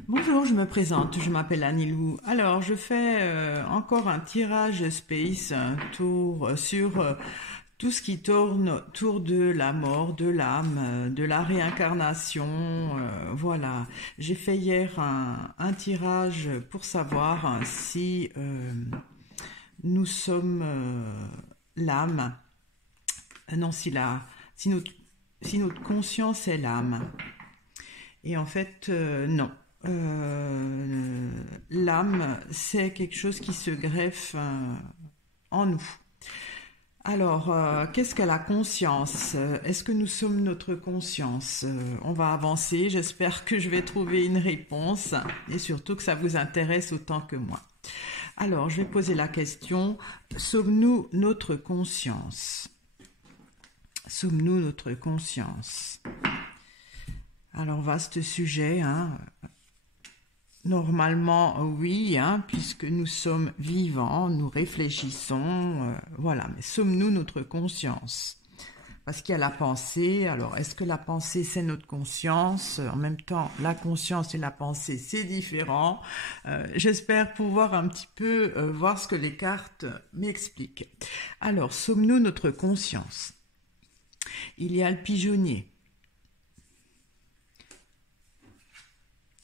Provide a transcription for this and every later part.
Bonjour, je me présente, je m'appelle Anilou. Alors, je fais encore un tirage space, un tour sur tout ce qui tourne autour de la mort, de l'âme, de la réincarnation. Voilà. J'ai fait hier un tirage pour savoir si nous sommes l'âme, non, si notre conscience est l'âme. Et en fait, non. L'âme, c'est quelque chose qui se greffe en nous. Alors, qu'est-ce que la conscience? Est-ce que nous sommes notre conscience? On va avancer. J'espère que je vais trouver une réponse et surtout que ça vous intéresse autant que moi. Alors, je vais poser la question, sommes-nous notre conscience? Sommes-nous notre conscience? Alors, vaste sujet, hein. Normalement, oui, hein, puisque nous sommes vivants, nous réfléchissons, voilà. Mais sommes-nous notre conscience? Parce qu'il y a la pensée. Alors, est-ce que la pensée, c'est notre conscience? En même temps, la conscience et la pensée, c'est différent. J'espère pouvoir un petit peu voir ce que les cartes m'expliquent. Alors, sommes-nous notre conscience? Il y a le pigeonnier.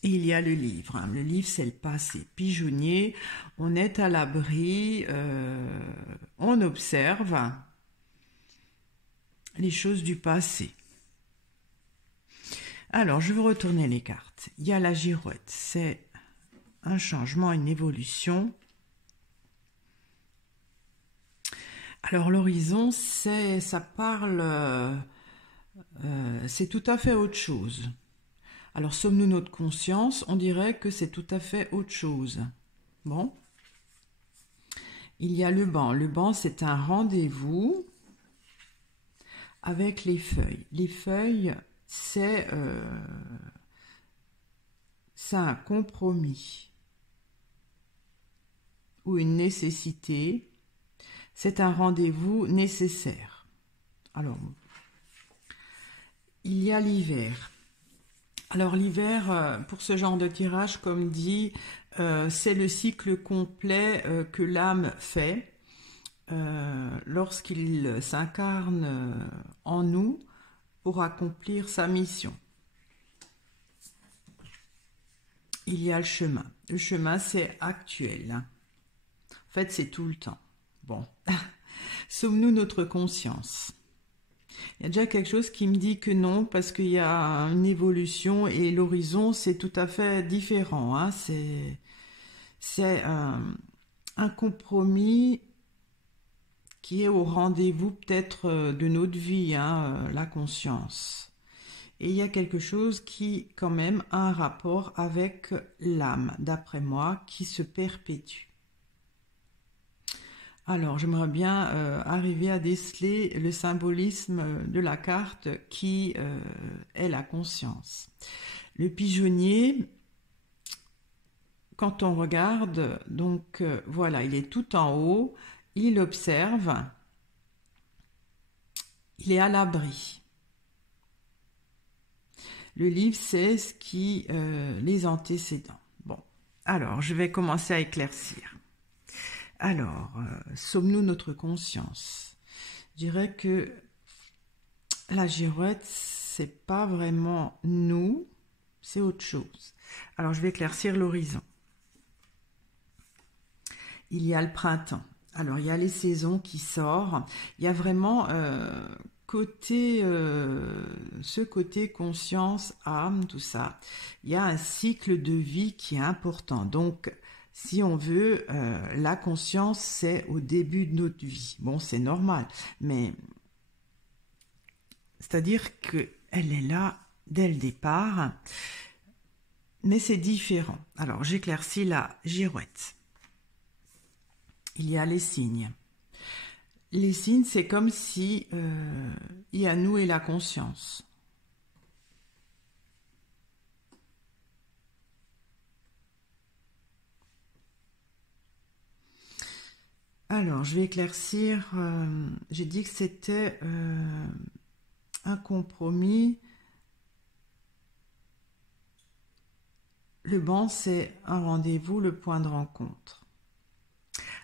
Et il y a le livre. Hein. Le livre, c'est le passé. Pigeonnier, on est à l'abri, on observe les choses du passé. Alors, je vais retourner les cartes. Il y a la girouette, c'est un changement, une évolution. Alors, l'horizon, ça parle, c'est tout à fait autre chose. Alors, sommes-nous notre conscience? On dirait que c'est tout à fait autre chose. Bon. Il y a le banc. Le banc, c'est un rendez-vous avec les feuilles. Les feuilles, c'est un compromis ou une nécessité. C'est un rendez-vous nécessaire. Alors, il y a l'hiver. Alors l'hiver, pour ce genre de tirage, comme dit, c'est le cycle complet que l'âme fait lorsqu'il s'incarne en nous pour accomplir sa mission. Il y a le chemin. Le chemin, c'est actuel. En fait, c'est tout le temps. Bon. Sommes-nous notre conscience? Il y a déjà quelque chose qui me dit que non, parce qu'il y a une évolution et l'horizon, c'est tout à fait différent. Hein. C'est un compromis qui est au rendez-vous peut-être de notre vie, hein, la conscience. Et il y a quelque chose qui, quand même, a un rapport avec l'âme, d'après moi, qui se perpétue. Alors, j'aimerais bien arriver à déceler le symbolisme de la carte qui est la conscience. Le pigeonnier, quand on regarde, donc voilà, il est tout en haut, il observe, il est à l'abri. Le livre, c'est ce qui les antécédents. Bon, alors, je vais commencer à éclaircir. Alors, sommes-nous notre conscience? Je dirais que la girouette, c'est pas vraiment nous, c'est autre chose. Alors, je vais éclaircir l'horizon. Il y a le printemps. Alors, il y a les saisons qui sortent. Il y a vraiment ce côté conscience, âme, tout ça. Il y a un cycle de vie qui est important. Donc, si on veut, la conscience, c'est au début de notre vie. Bon, c'est normal, mais c'est-à-dire qu'elle est là dès le départ, mais c'est différent. Alors, j'éclaircis la girouette. Il y a les signes. Les signes, c'est comme si il y a nous et la conscience. Alors, je vais éclaircir. J'ai dit que c'était un compromis. le banc, c'est un rendez-vous, le point de rencontre.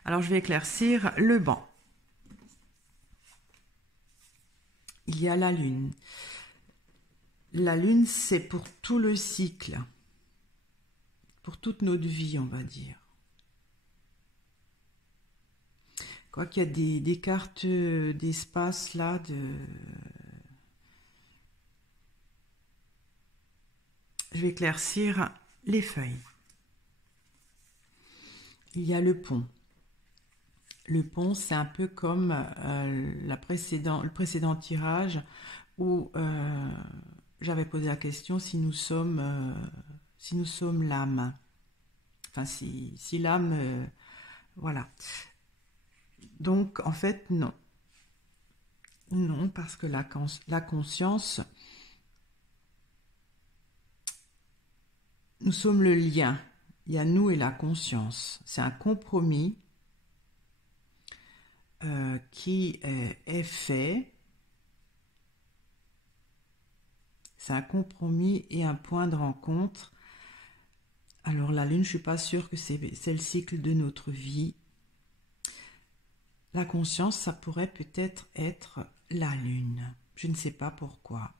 Alors, je vais éclaircir le banc. Il y a la lune. La lune, c'est pour tout le cycle. Pour toute notre vie, on va dire. Quoi qu'il y a des cartes d'espace là, je vais éclaircir les feuilles. Il y a le pont. Le pont, c'est un peu comme le précédent tirage où j'avais posé la question si nous sommes l'âme. Enfin, si l'âme... voilà. Donc, en fait, non. Non, parce que la conscience, nous sommes le lien. Il y a nous et la conscience. C'est un compromis qui est fait. C'est un compromis et un point de rencontre. Alors la lune, je ne suis pas sûre que c'est le cycle de notre vie. La conscience, ça pourrait peut-être être la lune. Je ne sais pas pourquoi.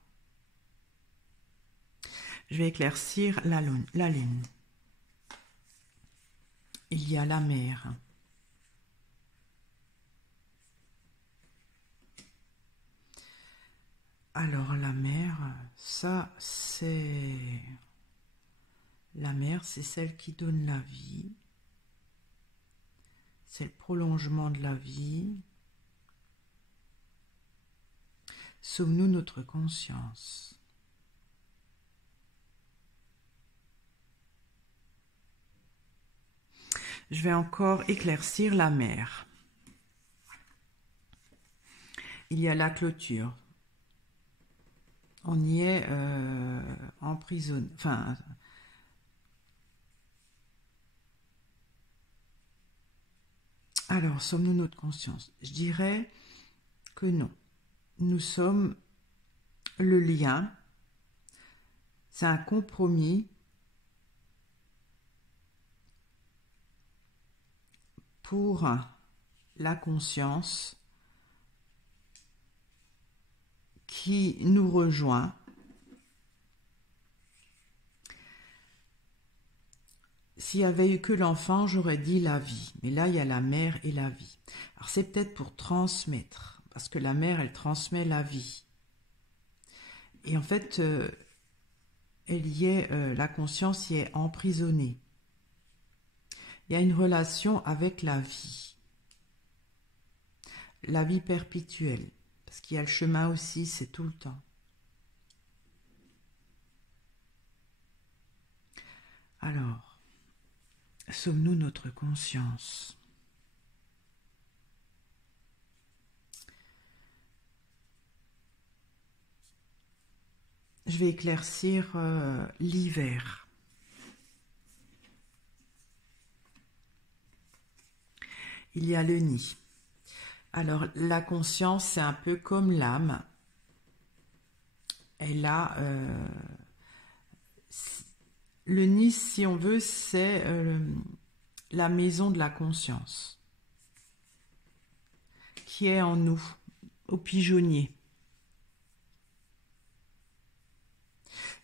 Je vais éclaircir la lune. Il y a la mer. Alors la mer, ça c'est... La mer, c'est celle qui donne la vie. C'est le prolongement de la vie. Sommes-nous notre conscience? Je vais encore éclaircir la mer. Il y a la clôture. On y est emprisonné. Enfin, alors, sommes-nous notre conscience? Je dirais que non. Nous sommes le lien. C'est un compromis pour la conscience qui nous rejoint. S'il y avait eu que l'enfant, j'aurais dit la vie. Mais là, il y a la mère et la vie. Alors, c'est peut-être pour transmettre. Parce que la mère, elle transmet la vie. Et en fait, la conscience y est emprisonnée. Il y a une relation avec la vie. La vie perpétuelle. Parce qu'il y a le chemin aussi, c'est tout le temps. Alors, sommes-nous notre conscience? Je vais éclaircir l'hiver. Il y a le nid. Alors, la conscience, c'est un peu comme l'âme. Elle a... le nid, si on veut, c'est la maison de la conscience qui est en nous, au pigeonnier.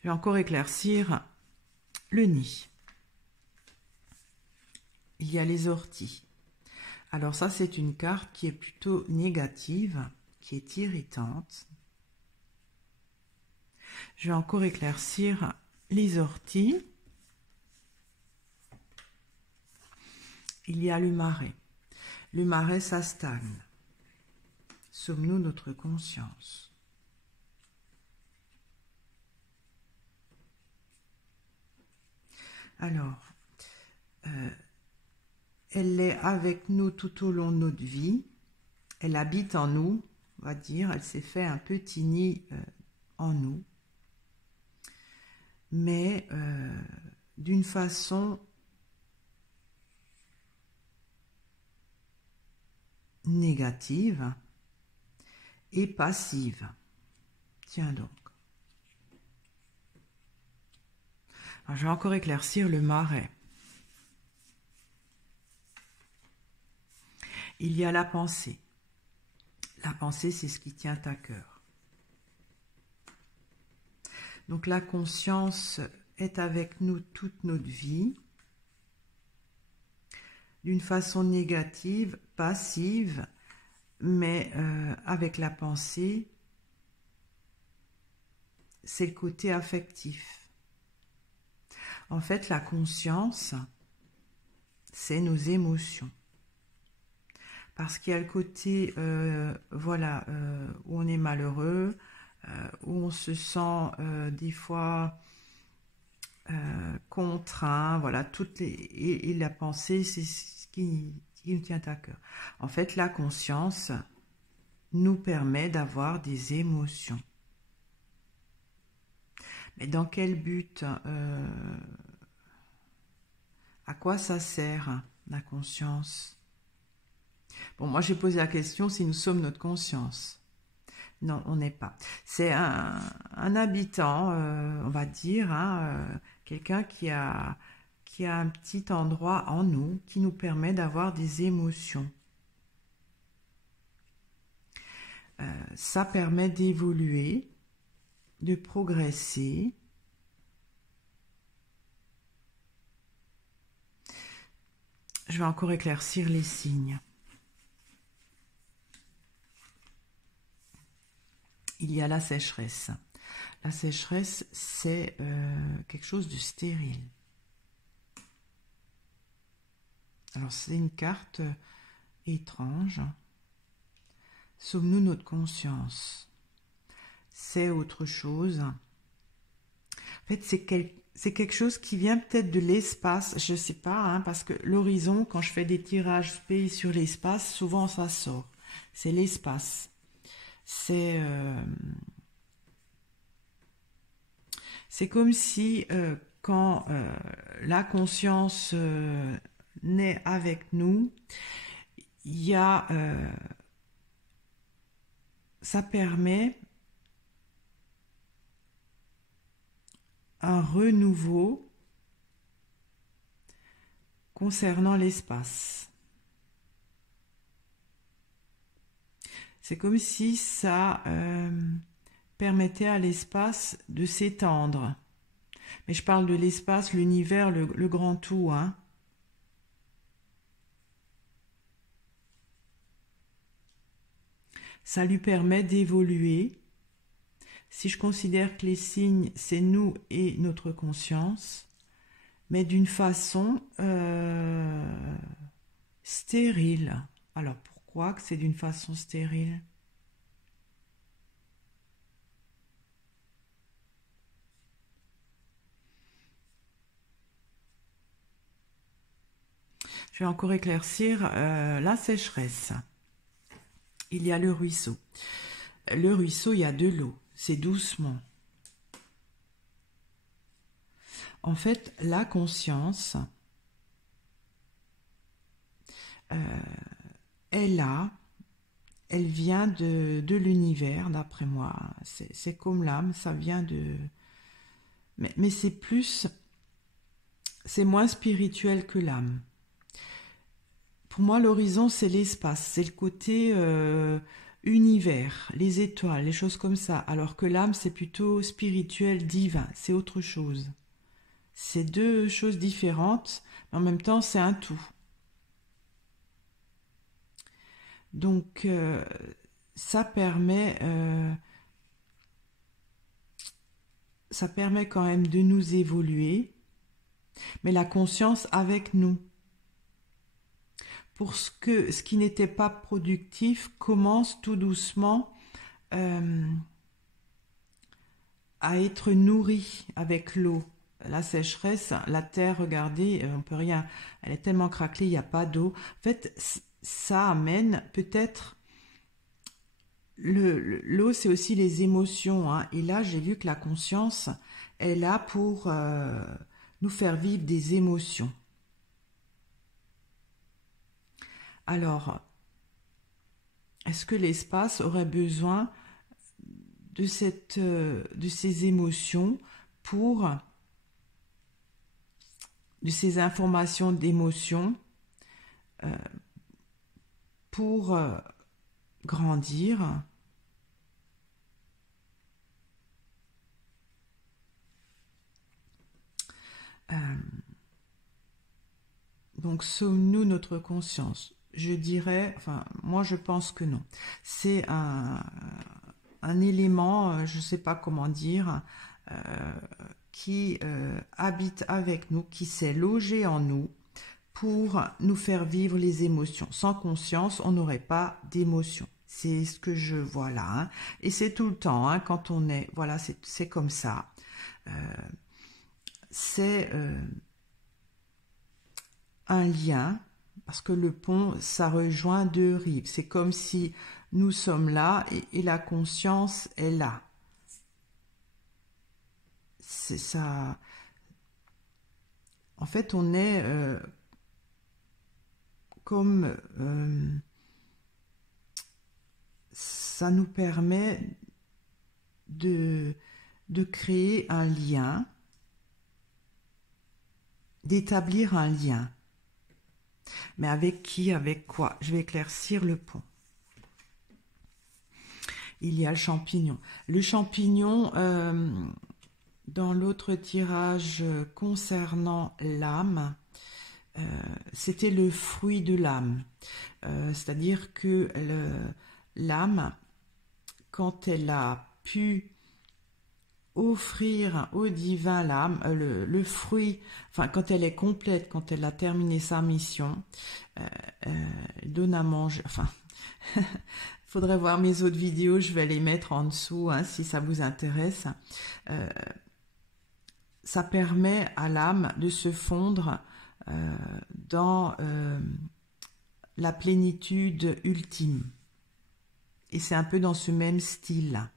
Je vais encore éclaircir le nid. Il y a les orties. Alors ça, c'est une carte qui est plutôt négative, qui est irritante. Je vais encore éclaircir les orties. Il y a le marais. Le marais, ça stagne. Sommes-nous notre conscience? Alors, elle est avec nous tout au long de notre vie. Elle habite en nous, on va dire. Elle s'est fait un petit nid en nous. Mais d'une façon négative et passive. Tiens donc. Alors, je vais encore éclaircir le marais. Il y a la pensée. La pensée, c'est ce qui tient à cœur. Donc la conscience est avec nous toute notre vie, d'une façon négative, passive, mais avec la pensée, c'est le côté affectif. En fait, la conscience, c'est nos émotions. Parce qu'il y a le côté, voilà, où on est malheureux, où on se sent des fois contraint, voilà, et la pensée, c'est ce qui nous tient à cœur. En fait, la conscience nous permet d'avoir des émotions. Mais dans quel but, à quoi ça sert, la conscience? Bon, moi j'ai posé la question si nous sommes notre conscience. Non, on n'est pas. C'est un habitant, on va dire, hein, quelqu'un qui a un petit endroit en nous qui nous permet d'avoir des émotions. Ça permet d'évoluer, de progresser. Je vais encore éclaircir les signes. Il y a la sécheresse. La sécheresse, c'est quelque chose de stérile. Alors, c'est une carte étrange. Sommes-nous notre conscience? C'est autre chose. En fait, c'est quelque chose qui vient peut-être de l'espace, je ne sais pas, hein, parce que l'horizon, quand je fais des tirages spé sur l'espace, souvent ça sort. C'est l'espace. C'est comme si quand la conscience naît avec nous, il y a ça permet un renouveau concernant l'espace. C'est comme si ça permettait à l'espace de s'étendre. Mais je parle de l'espace, l'univers, le grand tout, hein. Ça lui permet d'évoluer. Si je considère que les signes, c'est nous et notre conscience, mais d'une façon stérile. Alors pourquoi que c'est d'une façon stérile? Je vais encore éclaircir la sécheresse. Il y a le ruisseau. Le ruisseau, il y a de l'eau. C'est doucement. En fait, la conscience, elle vient de l'univers, d'après moi. C'est comme l'âme, ça vient de... Mais c'est plus... C'est moins spirituel que l'âme. Pour moi, l'horizon, c'est l'espace. C'est le côté univers, les étoiles, les choses comme ça. Alors que l'âme, c'est plutôt spirituel, divin. C'est autre chose. C'est deux choses différentes, mais en même temps, c'est un tout. Donc, ça permet quand même de nous évoluer, mais la conscience avec nous. Pour ce qui n'était pas productif commence tout doucement à être nourri avec l'eau. La sécheresse, la terre, regardez, on peut rien, elle est tellement craquelée, il n'y a pas d'eau. En fait, ça amène peut-être... L'eau, c'est aussi les émotions, hein. Et là, j'ai vu que la conscience est là pour nous faire vivre des émotions. Alors, est-ce que l'espace aurait besoin de ces émotions pour de ces informations d'émotions pour grandir. Donc, sommes-nous notre conscience? Je dirais, enfin, moi je pense que non. C'est un élément, je ne sais pas comment dire, qui habite avec nous, qui s'est logé en nous pour nous faire vivre les émotions. Sans conscience, on n'aurait pas d'émotions. C'est ce que je vois là. Hein. Et c'est tout le temps, hein, quand on est... Voilà, c'est comme ça. C'est un lien, parce que le pont, ça rejoint deux rives. C'est comme si nous sommes là et la conscience est là. C'est ça. En fait, on est comme... ça nous permet de créer un lien, d'établir un lien. Mais avec qui, avec quoi? Je vais éclaircir le pont. Il y a le champignon. Le champignon, dans l'autre tirage concernant l'âme, c'était le fruit de l'âme. C'est-à-dire que l'âme, quand elle a pu offrir au divin l'âme, le fruit, enfin quand elle est complète, quand elle a terminé sa mission, elle donne à manger, enfin, faudrait voir mes autres vidéos, je vais les mettre en dessous, hein, si ça vous intéresse. Ça permet à l'âme de se fondre dans la plénitude ultime. Et c'est un peu dans ce même style-là.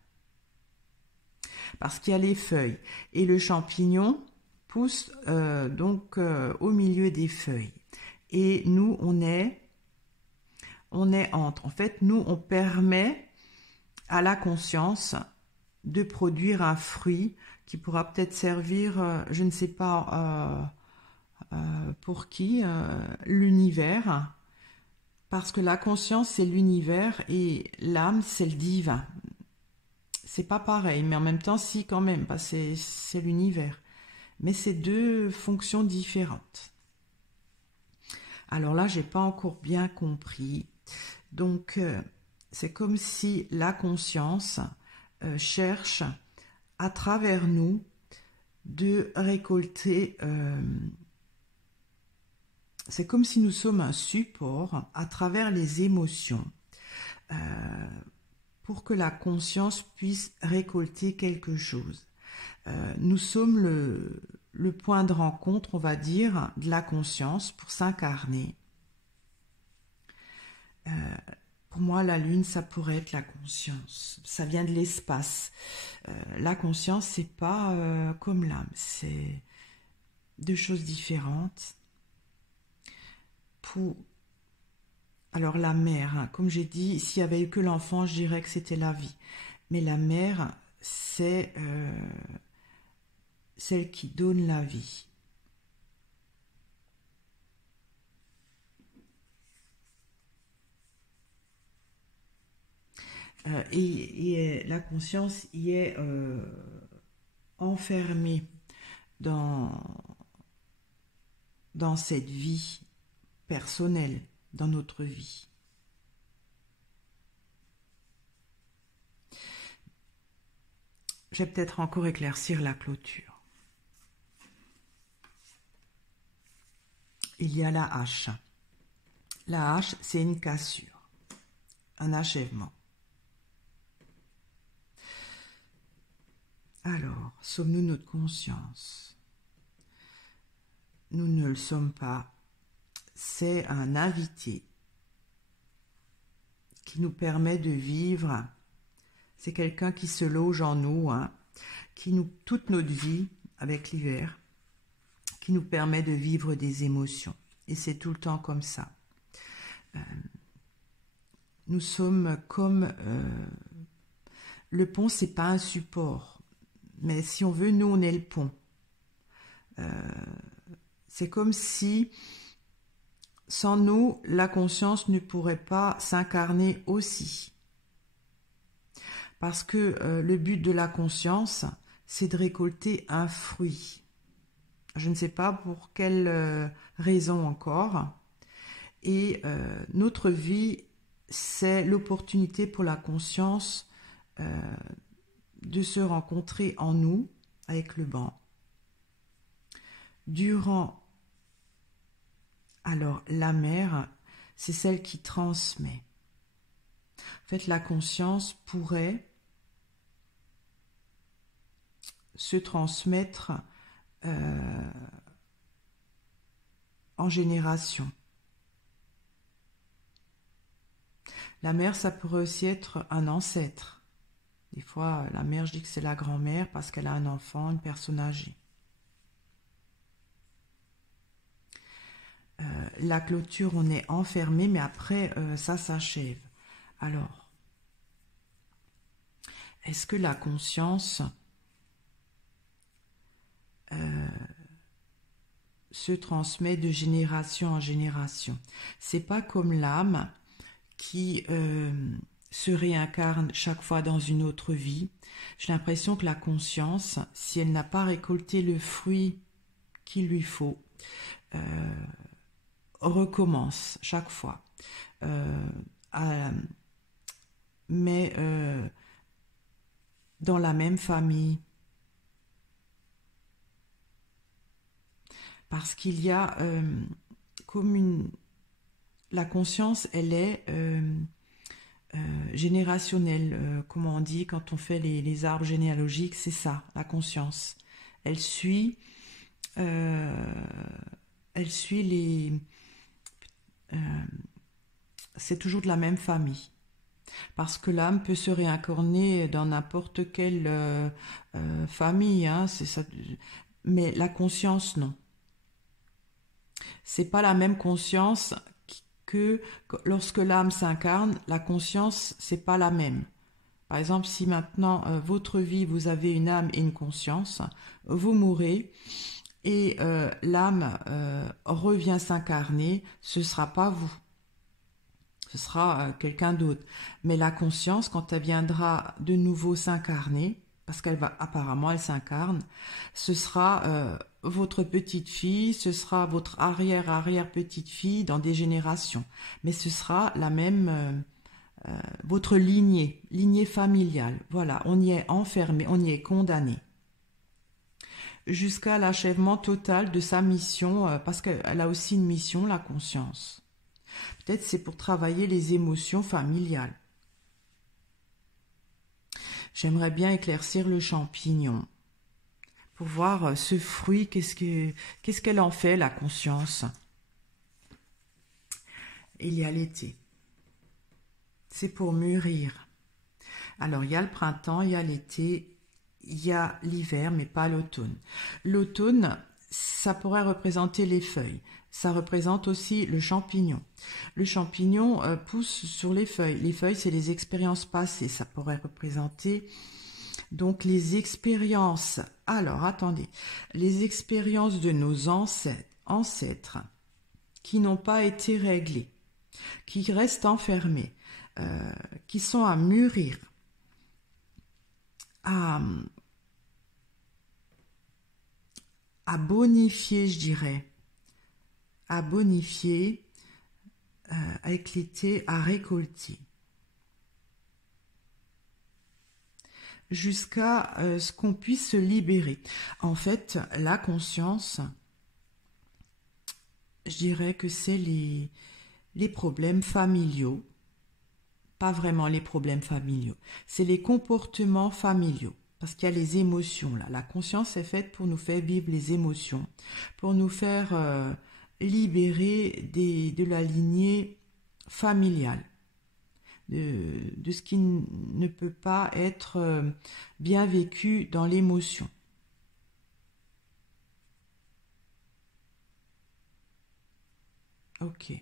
Parce qu'il y a les feuilles. Et le champignon pousse donc au milieu des feuilles. Et nous, on est entre. En fait, nous, on permet à la conscience de produire un fruit qui pourra peut-être servir, je ne sais pas pour qui, l'univers. Parce que la conscience, c'est l'univers et l'âme, c'est le divin. C'est pas pareil, mais en même temps, si, quand même, bah, c'est l'univers. Mais c'est deux fonctions différentes. Alors là, j'ai pas encore bien compris. Donc, c'est comme si la conscience cherche, à travers nous, de récolter... c'est comme si nous sommes un support à travers les émotions pour que la conscience puisse récolter quelque chose. Nous sommes le point de rencontre, on va dire, de la conscience pour s'incarner. Pour moi, la lune, ça pourrait être la conscience. Ça vient de l'espace. La conscience, c'est pas comme l'âme. C'est deux choses différentes. Alors la mère, hein, comme j'ai dit, s'il y avait eu que l'enfant, je dirais que c'était la vie. Mais la mère, c'est celle qui donne la vie. Et la conscience y est enfermée dans cette vie personnelle, dans notre vie. Je vais peut-être encore éclaircir la clôture. Il y a la hache. La hache, c'est une cassure, un achèvement. Alors, sommes-nous notre conscience? Nous ne le sommes pas. C'est un invité qui nous permet de vivre. C'est quelqu'un qui se loge en nous, hein, qui nous, toute notre vie, avec l'hiver, qui nous permet de vivre des émotions. Et c'est tout le temps comme ça. Nous sommes comme... le pont, c'est pas un support. Mais si on veut, nous, on est le pont. C'est comme si, sans nous, la conscience ne pourrait pas s'incarner aussi. Parce que le but de la conscience, c'est de récolter un fruit. Je ne sais pas pour quelle raison encore. Et notre vie, c'est l'opportunité pour la conscience de se rencontrer en nous, avec le banc. Alors, la mère, c'est celle qui transmet. En fait, la conscience pourrait se transmettre en génération. La mère, ça pourrait aussi être un ancêtre. Des fois, la mère, je dis que c'est la grand-mère parce qu'elle a un enfant, une personne âgée. La clôture, on est enfermé, mais après, ça s'achève. Alors, est-ce que la conscience se transmet de génération en génération? C'est pas comme l'âme qui se réincarne chaque fois dans une autre vie. J'ai l'impression que la conscience, si elle n'a pas récolté le fruit qu'il lui faut, recommence chaque fois. Mais dans la même famille. Parce qu'il y a comme la conscience, elle est générationnelle. Comment on dit quand on fait les arbres généalogiques, c'est ça, la conscience. Elle suit les... c'est toujours de la même famille. Parce que l'âme peut se réincarner dans n'importe quelle famille, hein, c'est ça. Mais la conscience, non. C'est pas la même conscience que lorsque l'âme s'incarne, la conscience, c'est pas la même. Par exemple, si maintenant, votre vie, vous avez une âme et une conscience, vous mourrez et l'âme revient s'incarner, ce sera pas vous. Ce sera quelqu'un d'autre. Mais la conscience, quand elle viendra de nouveau s'incarner, parce apparemment elle s'incarne, ce sera votre petite fille, ce sera votre arrière-arrière-petite-fille dans des générations. Mais ce sera la même, votre lignée familiale. Voilà, on y est enfermé, on y est condamné. Jusqu'à l'achèvement total de sa mission, parce qu'elle a aussi une mission, la conscience. Peut-être c'est pour travailler les émotions familiales. J'aimerais bien éclaircir le champignon pour voir ce fruit, qu'est-ce qu'elle en fait, la conscience. Il y a l'été. C'est pour mûrir. Alors, il y a le printemps, il y a l'été, il y a l'hiver, mais pas l'automne. L'automne, ça pourrait représenter les feuilles. Ça représente aussi le champignon. Le champignon pousse sur les feuilles. Les feuilles, c'est les expériences passées. Ça pourrait représenter donc les expériences. Alors, attendez. Les expériences de nos ancêtres qui n'ont pas été réglées, qui restent enfermées, qui sont à mûrir, à bonifier, je dirais. À bonifier, avec l'été, à récolter. Jusqu'à ce qu'on puisse se libérer. En fait, la conscience, je dirais que c'est les problèmes familiaux. Pas vraiment les problèmes familiaux. C'est les comportements familiaux. Parce qu'il y a les émotions là. La conscience est faite pour nous faire vivre les émotions. Pour nous faire... libéré de la lignée familiale, de ce qui ne peut pas être bien vécu dans l'émotion. Ok.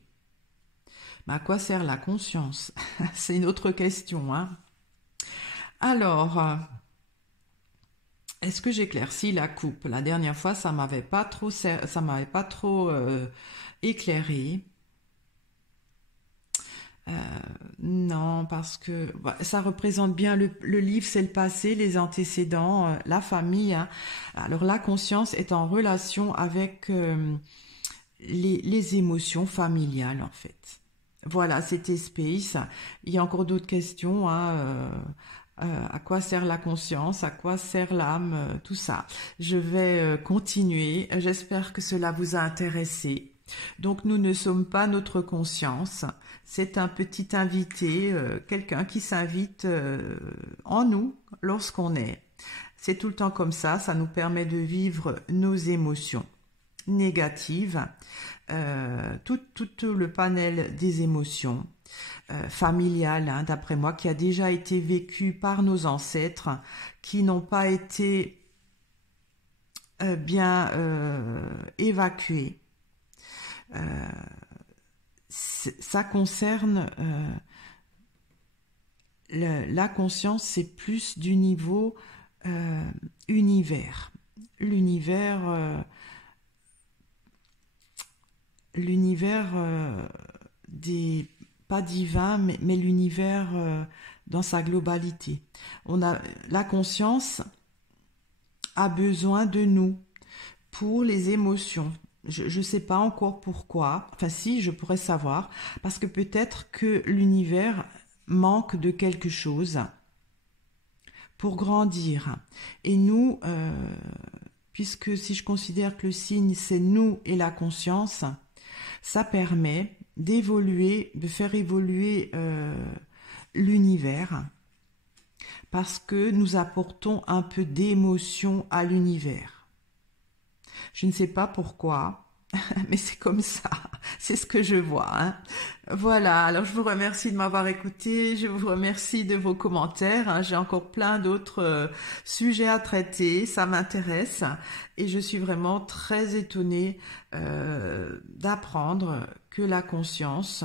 Mais à quoi sert la conscience? C'est une autre question, hein. Alors, Est-ce que j'éclaircis la coupe? La dernière fois, ça m'avait pas trop, ça m'avait pas trop éclairé. Euh, non, parce que bah, ça représente bien le livre, c'est le passé, les antécédents, la famille, hein. Alors la conscience est en relation avec les émotions familiales en fait. Voilà, c'était Space. Il y a encore d'autres questions, hein, à quoi sert la conscience, à quoi sert l'âme, tout ça. Je vais continuer. J'espère que cela vous a intéressé. Donc nous ne sommes pas notre conscience. C'est un petit invité, quelqu'un qui s'invite en nous lorsqu'on est. C'est tout le temps comme ça nous permet de vivre nos émotions négatives, tout le panel des émotions familiales, hein, d'après moi, qui a déjà été vécu par nos ancêtres, qui n'ont pas été bien évacuées. Ça concerne la conscience, c'est plus du niveau univers. L'univers des pas divin, mais l'univers dans sa globalité. La conscience a besoin de nous pour les émotions. Je ne sais pas encore pourquoi. Enfin si, je pourrais savoir. Parce que peut-être que l'univers manque de quelque chose pour grandir. Et nous, puisque si je considère que le signe, c'est nous et la conscience, ça permet d'évoluer, de faire évoluer l'univers. Parce que nous apportons un peu d'émotion à l'univers. Je ne sais pas pourquoi, mais c'est comme ça. C'est ce que je vois, hein. Voilà, alors je vous remercie de m'avoir écouté, je vous remercie de vos commentaires, hein. J'ai encore plein d'autres sujets à traiter, ça m'intéresse et je suis vraiment très étonnée d'apprendre que la conscience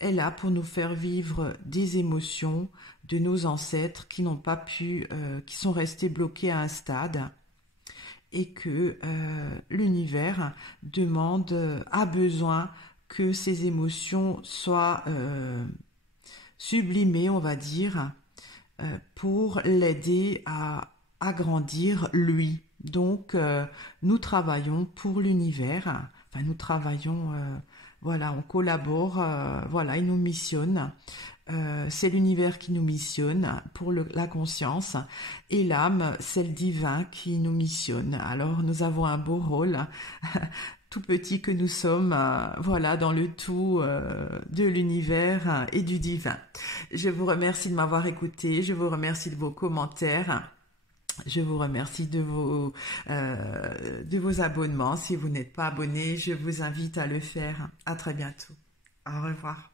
est là pour nous faire vivre des émotions de nos ancêtres qui n'ont pas pu, qui sont restés bloqués à un stade. Et que l'univers a besoin que ces émotions soient sublimées, on va dire, pour l'aider à grandir lui. Donc, nous travaillons pour l'univers, enfin nous travaillons, voilà, on collabore, voilà, il nous missionne. C'est l'univers qui nous missionne pour la conscience et l'âme, c'est le divin qui nous missionne. Alors nous avons un beau rôle, tout petit que nous sommes, voilà, dans le tout de l'univers et du divin. Je vous remercie de m'avoir écouté, je vous remercie de vos commentaires. Je vous remercie de vos abonnements. Si vous n'êtes pas abonné, je vous invite à le faire. À très bientôt. Au revoir.